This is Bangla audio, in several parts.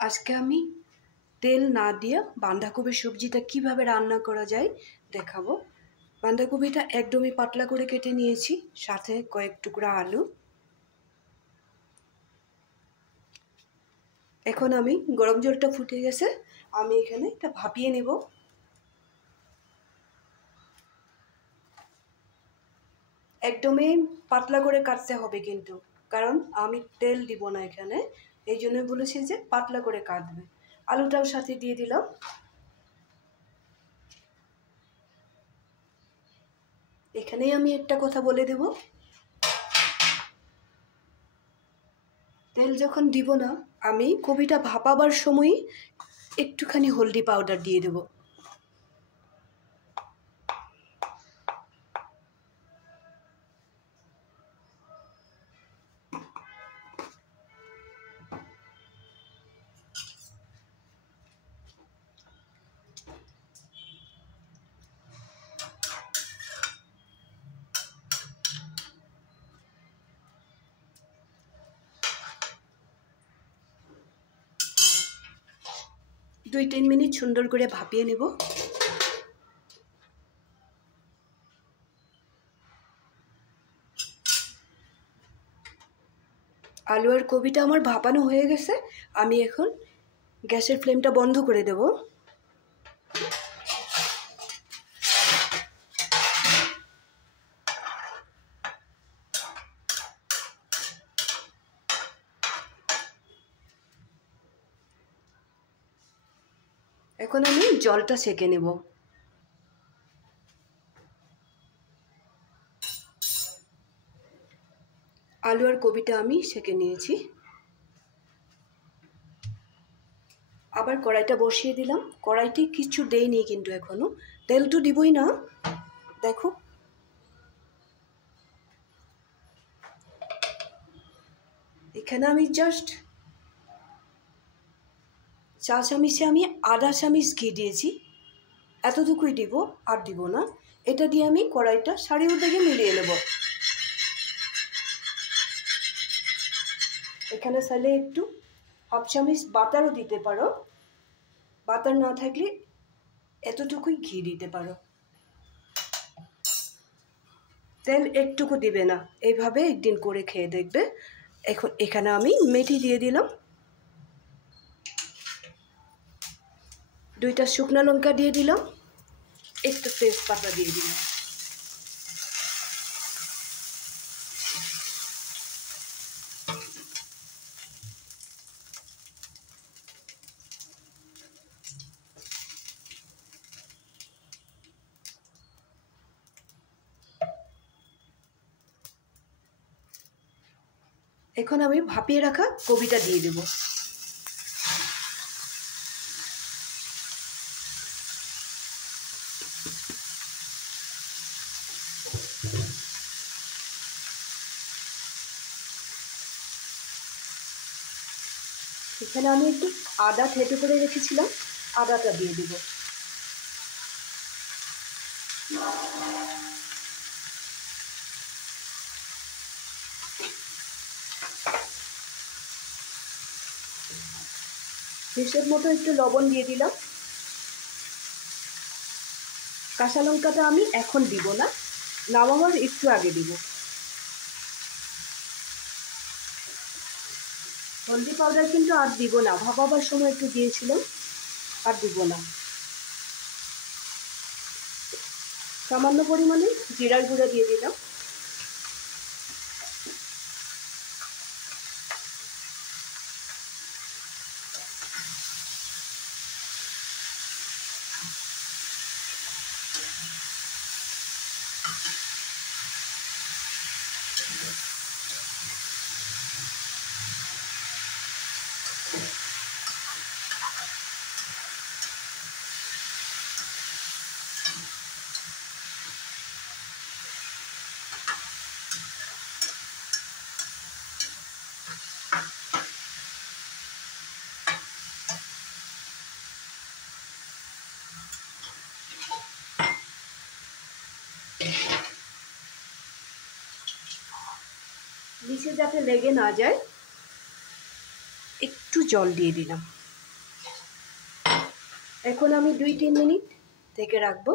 আজকে আমি তেল না দিয়ে বাঁধাকপির সবজিটা কিভাবে রান্না করা যায় দেখাবো। বাঁধাকপিটা একদমই পাতলা করে কেটে নিয়েছি, সাথে কয়েক টুকরা আলু। এখন আমি গরম জলটা ফুটে গেছে, আমি এখানে এটা ভাপিয়ে নেব। একদমই পাতলা করে কাটতে হবে কিন্তু, কারণ আমি তেল দিব না এখানে, এই জন্য বলেছি যে পাতলা করে কাটবে। আলুটাও সাথে দিয়ে দিলাম। এখানেই আমি একটা কথা বলে দেব, তেল যখন দিব না, আমি কপিটা ভাপাবার সময় একটুখানি হলদি পাউডার দিয়ে দেব। দুই তিন মিনিট সুন্দর করে ভাপিয়ে নেব। আলু আর কপিটা আমার ভাপানো হয়ে গেছে, আমি এখন গ্যাসের ফ্লেমটা বন্ধ করে দেব। এখন আমি জলটা ছেঁকে নেব। আলু আর কপিটা আমি ছেঁকে নিয়েছি। আবার কড়াইটা বসিয়ে দিলাম। কড়াইতে কিছু দেইনি কিন্তু এখনো, তেল তো দিবই না। দেখো, এখানে আমি জাস্ট চা চামচে আমি আধা চামচ ঘি দিয়েছি, এতটুকুই দিব, আর দিব না। এটা দিয়ে আমি কড়াইটা চারিদিকে মিলিয়ে নেব। এখানে চাইলে একটু হাফ চামচ বাটারও দিতে পারো, বাটার না থাকলে এতটুকুই ঘি দিতে পারো। তেল একটুকু দিবে না, এইভাবে একদিন করে খেয়ে দেখবে। এখন এখানে আমি মেথি দিয়ে দিলাম, দুইটা শুকনো লঙ্কা দিয়ে দিলাম, একটু তেজপাতা দিয়ে দিলাম। এখন আমি ভাপিয়ে রাখা কপিটা দিয়ে দেব। এখানে আমি একটু আদা থেঁতো করে রেখেছিলাম, আদাটা দিয়ে দেব। হিসেব মতো একটু লবণ দিয়ে দিলাম। কাঁচা লঙ্কাটা আমি এখন দিব না, নামাবার একটু আগে দিব। হলদি পাউডার কিন্তু আর দিব না, ভাপাবার সময় একটু দিয়েছিলাম, আর দিব না। সামান্য পরিমাণে জিরার গুঁড়া দিয়ে দিলাম। নিচে যাতে লেগে না যায় একটু জল দিয়ে দিলাম। এখন আমি 2-3 মিনিট ঢেকে রাখবো।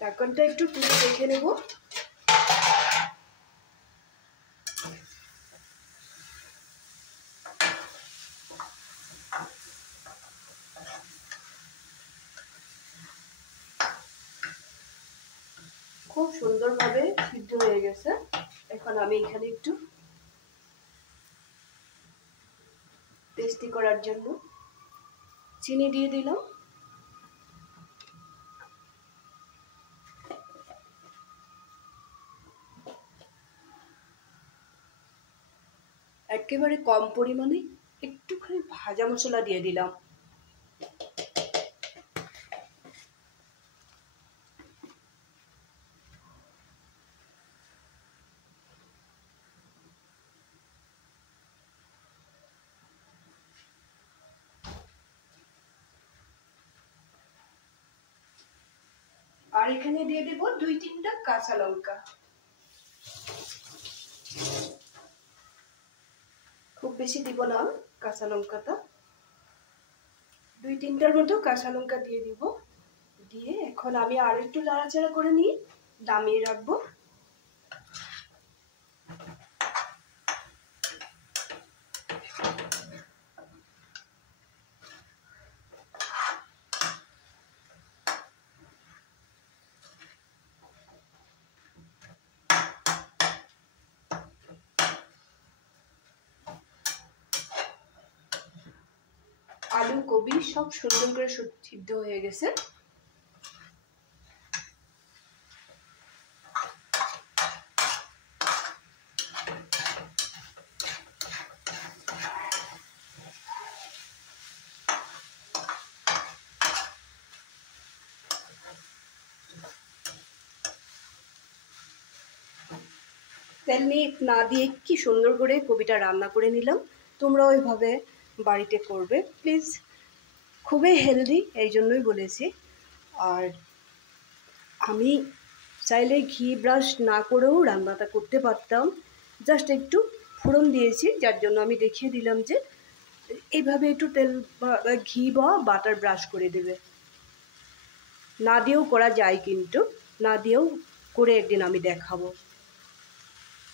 ঢাকনটা একটু তুলে রেখে নেব। খুব সুন্দরভাবে সিদ্ধ হয়ে গেছে। এখন আমি এখানে একটু টেস্টি করার জন্য চিনি দিয়ে দিলাম। একেবারে কম পরিমাণে একটুখানি ভাজা মশলা দিয়ে দিলাম। আর এখানে দিয়ে দেব 2-3টা কাঁচা লঙ্কা। খুব বেশি দিব না কাঁচা লঙ্কাটা, 2-3টার মতো কাঁচা লঙ্কা দিয়ে দিব। দিয়ে এখন আমি আর একটু নাড়াচাড়া করে নিয়ে নামিয়ে রাখবো। আলু কবি সব সুন্দর করে সিদ্ধ হয়ে গেছে। তেল না দিয়ে কি সুন্দর করে কবিটা রান্না করে নিলাম। তোমরা ওইভাবে বাড়িতে করবে প্লিজ, খুবই হেলদি, এই জন্যই বলেছি। আর আমি চাইলে ঘি ব্রাশ না করেও রান্নাটা করতে পারতাম, জাস্ট একটু ফোড়ন দিয়েছি, যার জন্য আমি দেখিয়ে দিলাম যে এইভাবে একটু তেল বা ঘি বা বাটার ব্রাশ করে দেবে। না দিয়েও করা যায়, কিন্তু না দিয়েও করে একদিন আমি দেখাবো।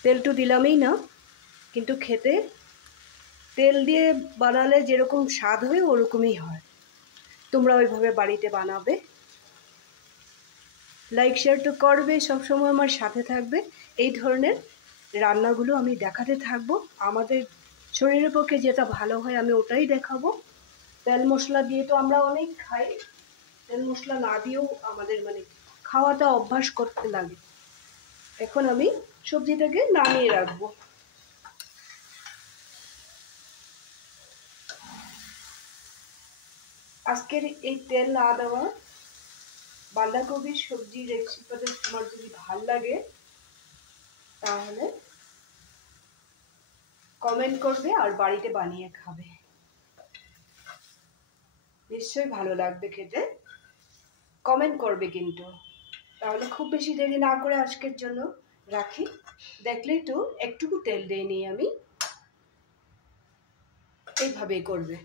তেল তো দিলামই না, কিন্তু খেতে তেল দিয়ে বানালে যেরকম স্বাদ হয় ওরকমই হয়। তোমরা ওইভাবে বাড়িতে বানাবে। লাইক শেয়ার তো করবে, সবসময় আমার সাথে থাকবে। এই ধরনের রান্নাগুলো আমি দেখাতে থাকবো। আমাদের শরীরের পক্ষে যেটা ভালো হয় আমি ওটাই দেখাবো। তেল মশলা দিয়ে তো আমরা অনেক খাই, তেল মশলা না দিয়েও আমাদের খাওয়াটা অভ্যাস করতে লাগে। এখন আমি সবজিটাকে নামিয়ে রাখবো। আজকের এই তেল না দেওয়া বাঁধাকপির সবজি রেসিপিটা তোমার যদি ভালো লাগে তাহলে কমেন্ট করবে আর বাড়িতে বানিয়ে খাবে, নিশ্চয়ই ভালো লাগবে খেতে। কমেন্ট করবে কিন্তু। তাহলে খুব বেশি দেরি না করে আজকের জন্য রাখি। দেখলেই তো একটুকু তেল দিয়ে নিই আমি, এইভাবেই করবে।